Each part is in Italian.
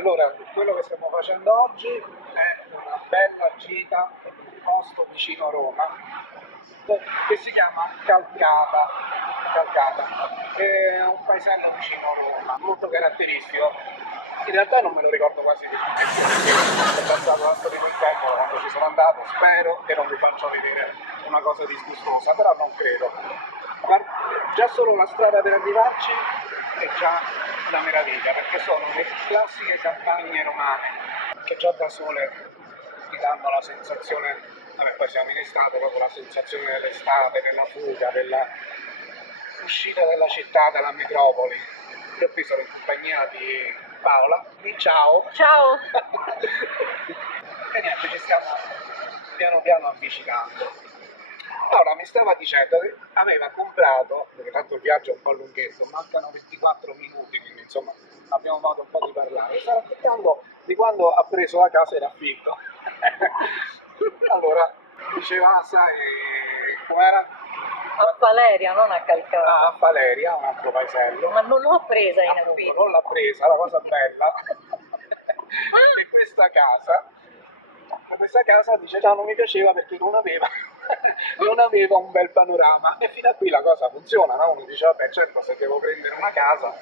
allora quello che stiamo facendo oggi è una bella gita in un posto vicino a Roma che si chiama Calcata. Calcata, che è un paesello vicino a Roma, molto caratteristico. In realtà non me lo ricordo quasi di tutti perché è passato tanto di quel tempo da quando ci sono andato, spero che non vi faccio vedere una cosa disgustosa, però non credo. Ma già solo la strada per arrivarci è già una meraviglia, perché sono le classiche campagne romane che già da sole ti danno la sensazione, vabbè poi siamo in estate, proprio la sensazione dell'estate, della fuga, della uscita dalla città, dalla metropoli. Io qui sono in compagnia di Paola, di ciao. Ciao! E niente, ci stiamo piano piano avvicinando. Paola mi stava dicendo che aveva comprato, perché tanto il viaggio è un po' lunghetto, mancano 24 minuti, quindi insomma abbiamo modo un po' di parlare. Stava raccontando di quando ha preso la casa in affitto. Allora, diceva, sai, com'era? A Valeria, non a Calcata. A Valeria, un altro paesello. Ma non l'ho presa in Appunto, affitto. non l'ha presa, la cosa bella che questa casa dice già non mi piaceva perché non aveva un bel panorama, e fino a qui la cosa funziona, no? Uno dice vabbè certo, se devo prendere una casa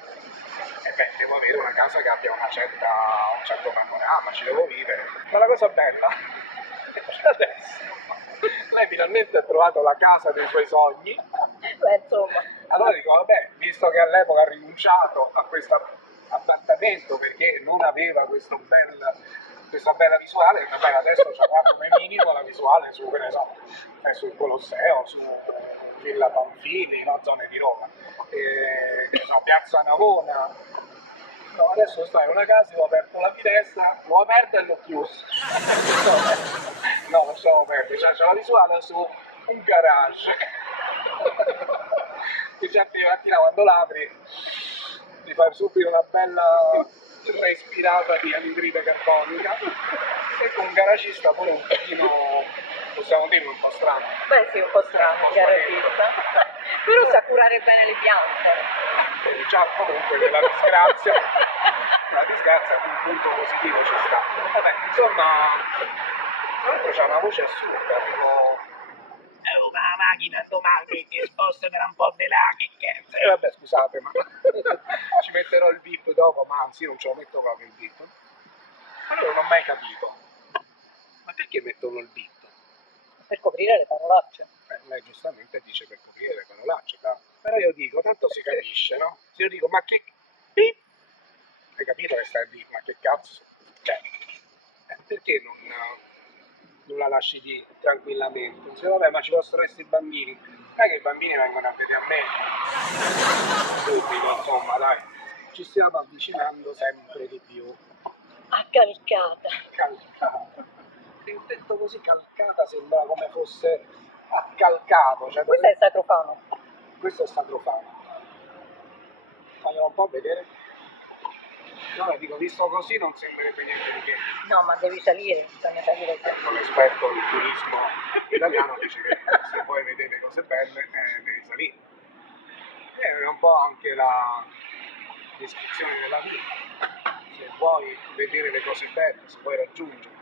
devo avere una casa che abbia un certo panorama, ci devo vivere. Ma la cosa bella è che adesso lei finalmente ha trovato la casa dei suoi sogni. Beh, insomma. Allora dico, vabbè, visto che all'epoca ha rinunciato a questo appartamento perché non aveva questa bella visuale, vabbè, adesso c'avrà come minimo la visuale su, che ne so, sul Colosseo, su Villa Pamphili, no, zone di Roma, che so, Piazza Navona. No, adesso sta in una casa, ho aperto la finestra, l'ho aperta e l'ho chiusa. No, lasciamo perdere, cioè c'è la visuale su un garage. Che già prima mattina quando l'apri ti fai subito una bella respirata di anidride carbonica, e con un garagista pure un pochino, possiamo dire, un po' strano. Beh sì, un po' strano il garagista. Però sa curare bene le piante. Già comunque la disgrazia a un punto positivo ci sta. Vabbè, insomma, tra l'altro c'ha una voce assurda, tipo ma la macchina domani ti sposta per un po' di là, che cazzo. E vabbè, scusate, ma ci metterò il beep dopo, ma anzi io non ce lo metto proprio il beep. Allora non ho mai capito, ma perché mettono il beep? Per coprire le parolacce. Lei giustamente dice per coprire le parolacce, però io dico, tanto si capisce, no? Se io dico, ma che beep? Hai capito che sta il beep, ma che cazzo? Cioè, perché non la lasci lì tranquillamente? Dice, vabbè, ma ci possono essere i bambini. Non è che i bambini vengono a vedere a me. Subito, insomma, dai. Ci stiamo avvicinando sempre di più. A Calcata. Calcata. E detto così, Calcata sembra come fosse accalcato. Cioè, Questo è Sacrofano. questo è Sacrofano. Faglielo un po' vedere. No, dico, visto così non sembrerebbe niente di che. No, ma devi salire, bisogna salire. Ecco, l'esperto del turismo italiano dice che se vuoi vedere cose belle devi salire. E è un po' anche la descrizione della vita. Se vuoi vedere le cose belle, se vuoi raggiungere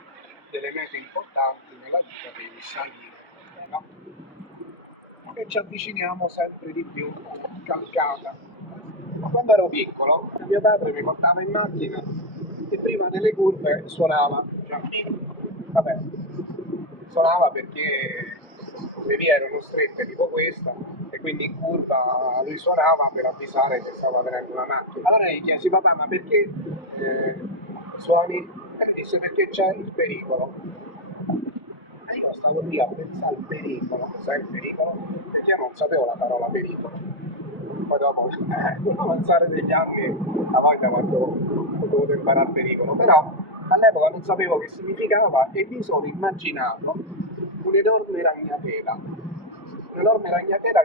delle mete importanti nella vita, devi salire. No? E ci avviciniamo sempre di più a Calcata. Quando ero piccolo, mio padre mi portava in macchina e prima nelle curve suonava, vabbè, suonava perché le vie erano strette tipo questa e quindi in curva lui suonava per avvisare che stava venendo una macchina. Allora gli chiesi, papà, ma perché suoni? Disse, perché c'è il pericolo. E io stavo lì a pensare al pericolo, cos'è il pericolo? Perché io non sapevo la parola pericolo. Poi dopo, con l'avanzare degli anni, a volte quando ho dovuto imparare il pericolo, però all'epoca non sapevo che significava e mi sono immaginato un'enorme ragnatela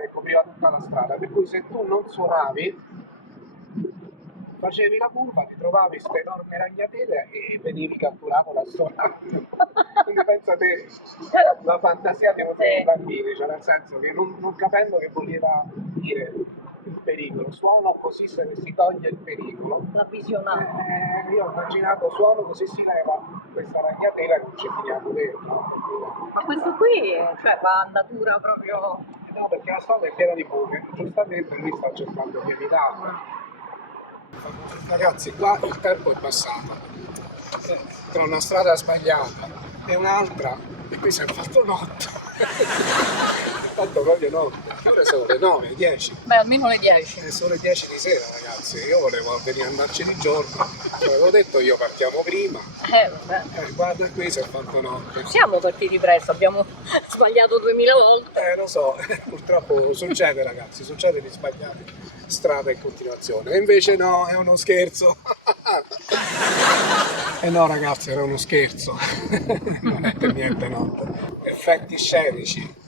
che copriva tutta la strada, per cui se tu non suonavi, facevi la curva, ti trovavi questa enorme ragnatela e venivi catturato da suonando. Quindi pensate la fantasia di dei bambini, cioè nel senso che non capendo che voleva dire il pericolo, suono così se ne si toglie il pericolo. La visionata. Io ho immaginato suono così si leva questa ragnatela e non ci finiamo dentro. Ma questo qui, cioè, va a andatura proprio... No, perché la strada è piena di buche, giustamente lui sta cercando di evitarlo. Ragazzi, qua il tempo è passato, tra una strada sbagliata e un'altra, e qui si è fatto notte. È fatto proprio notte. Ora sono le 9, 10. Beh, almeno le 10. Sono le 10 di sera, ragazzi. Io volevo venire a andarci di giorno. Avevo detto io partiamo prima. Vabbè. Guarda qui, si è fatto notte. Siamo partiti presto, abbiamo sbagliato 2000 volte. Lo so, purtroppo succede, ragazzi, succede di sbagliare strada in continuazione. E invece no, è uno scherzo. E no, ragazzi, era uno scherzo. Non è per niente notte. Effetti scenici.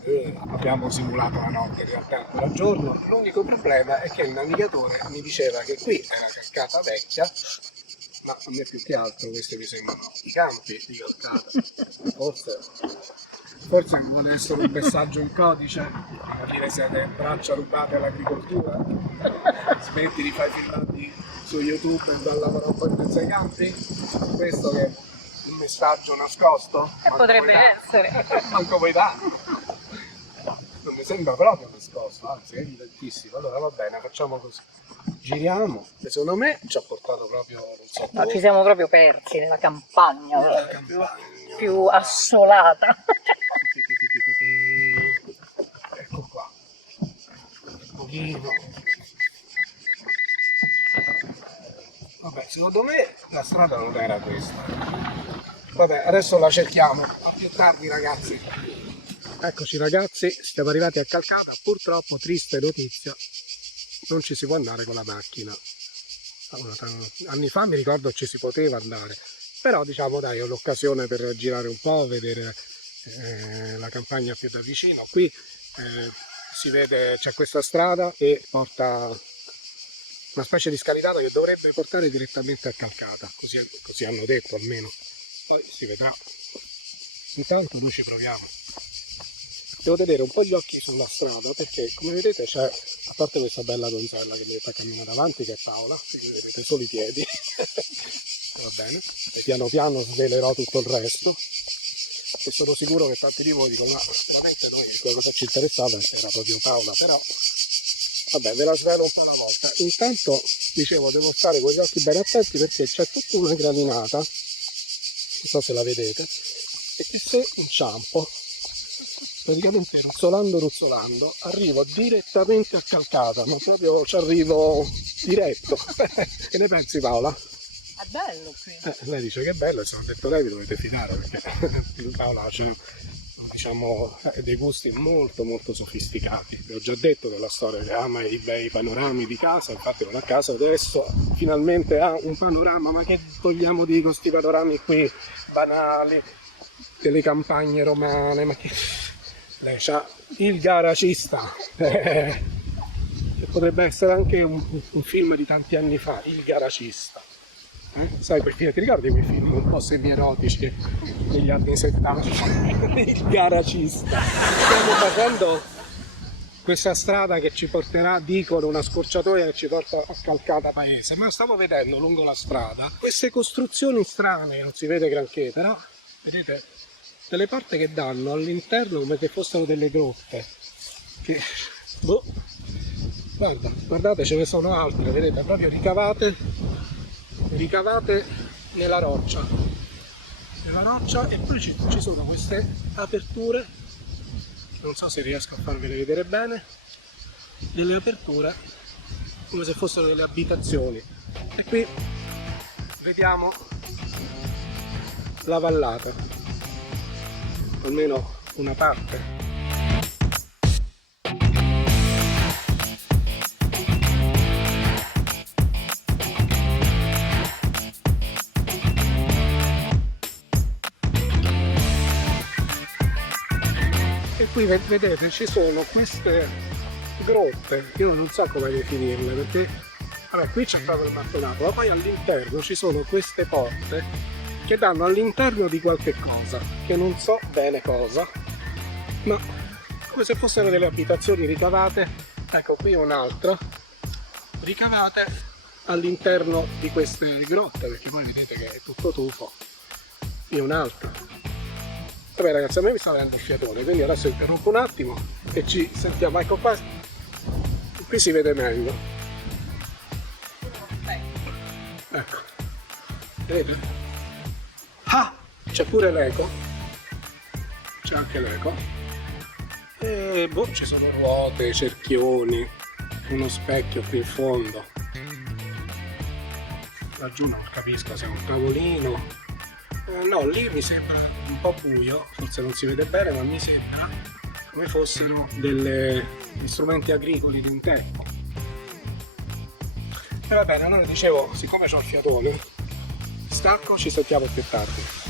Abbiamo simulato la notte, in realtà era giorno. L'unico problema è che il navigatore mi diceva che qui era calcata vecchia, ma a me più che altro questi mi sembrano i campi di calcata. Forse vuole essere un messaggio in codice, a dire siete braccia rubate all'agricoltura, smetti di fare filmati su YouTube e da lavorare un po' in mezzo ai campi. Questo che è un messaggio nascosto? Potrebbe essere. Manco voi darlo. Non mi sembra proprio nascosto, anzi è evidentissimo. Allora va bene, facciamo così. Giriamo, e secondo me ci ha portato proprio, non so, No, ci siamo proprio persi nella campagna, più assolata. Ecco qua. Un pochino. Vabbè, secondo me la strada non era questa. Vabbè, adesso la cerchiamo. A più tardi, ragazzi. Eccoci ragazzi, siamo arrivati a Calcata, purtroppo triste notizia, non ci si può andare con la macchina. Allora, anni fa mi ricordo ci si poteva andare, però diciamo dai, è un'occasione per girare un po', vedere la campagna più da vicino. Qui si vede, c'è questa strada che porta una specie di scalinata che dovrebbe portare direttamente a Calcata, così hanno detto almeno, poi si vedrà. Intanto noi ci proviamo. Devo tenere un po' gli occhi sulla strada perché, come vedete, c'è, a parte questa bella donzella che mi sta camminando davanti, che è Paola, qui vedete solo i piedi, va bene, e piano piano svelerò tutto il resto. E sono sicuro che tanti di voi dicono, ma veramente noi quello che ci interessava era proprio Paola, però vabbè, ve la svelo un po' alla volta. Intanto, dicevo, devo stare con gli occhi ben attenti perché c'è tutta una gradinata, non so se la vedete, e che se inciampo, praticamente ruzzolando, arrivo direttamente a Calcata, ma proprio ci arrivo diretto. Che ne pensi, Paola? È bello qui. Lei dice che è bello, e se l'ho detto lei vi dovete fidare, perché Paola c'è, diciamo, dei gusti molto molto sofisticati. Vi ho già detto della storia che ama i bei panorami di casa, infatti non a caso adesso finalmente ha un panorama, ma che togliamo di questi panorami qui banali, delle campagne romane, ma che... Lei c'ha il garagista, che potrebbe essere anche un film di tanti anni fa, Il garagista. Sai, quei film, ti ricordi quei film un po' semi-erotici degli anni 70? Il garagista. Stiamo facendo questa strada che ci porterà, dicono, una scorciatoia che ci porta a Calcata Paese, ma stavo vedendo lungo la strada queste costruzioni strane, non si vede granché, però vedete delle porte che danno all'interno come se fossero delle grotte, che boh, guardate, ce ne sono altre, vedete, proprio ricavate nella roccia, e poi ci sono queste aperture, non so se riesco a farvele vedere bene, delle aperture come se fossero delle abitazioni, e qui vediamo la vallata, almeno una parte. E qui vedete ci sono queste grotte, io non so come definirle, perché vabbè, qui c'è stato il mattonato, ma poi all'interno ci sono queste porte che danno all'interno di qualche cosa, che non so bene cosa, ma come se fossero delle abitazioni ricavate. Ecco, qui un'altra, ricavate all'interno di queste grotte, perché poi vedete che è tutto tufo e un altro. Vabbè ragazzi, a me mi sta venendo il fiatone, quindi adesso interrompo un attimo e ci sentiamo. Ecco qua, qui si vede meglio. Ecco, vedete? Ah, c'è pure l'eco, c'è anche l'eco. E boh, ci sono ruote, cerchioni, uno specchio qui in fondo. Laggiù non capisco se è un tavolino. No, lì mi sembra un po' buio, forse non si vede bene, ma mi sembra come fossero degli strumenti agricoli di un tempo. E va bene, allora dicevo, siccome c'ho il fiatone, stacco, ci sentiamo più tardi.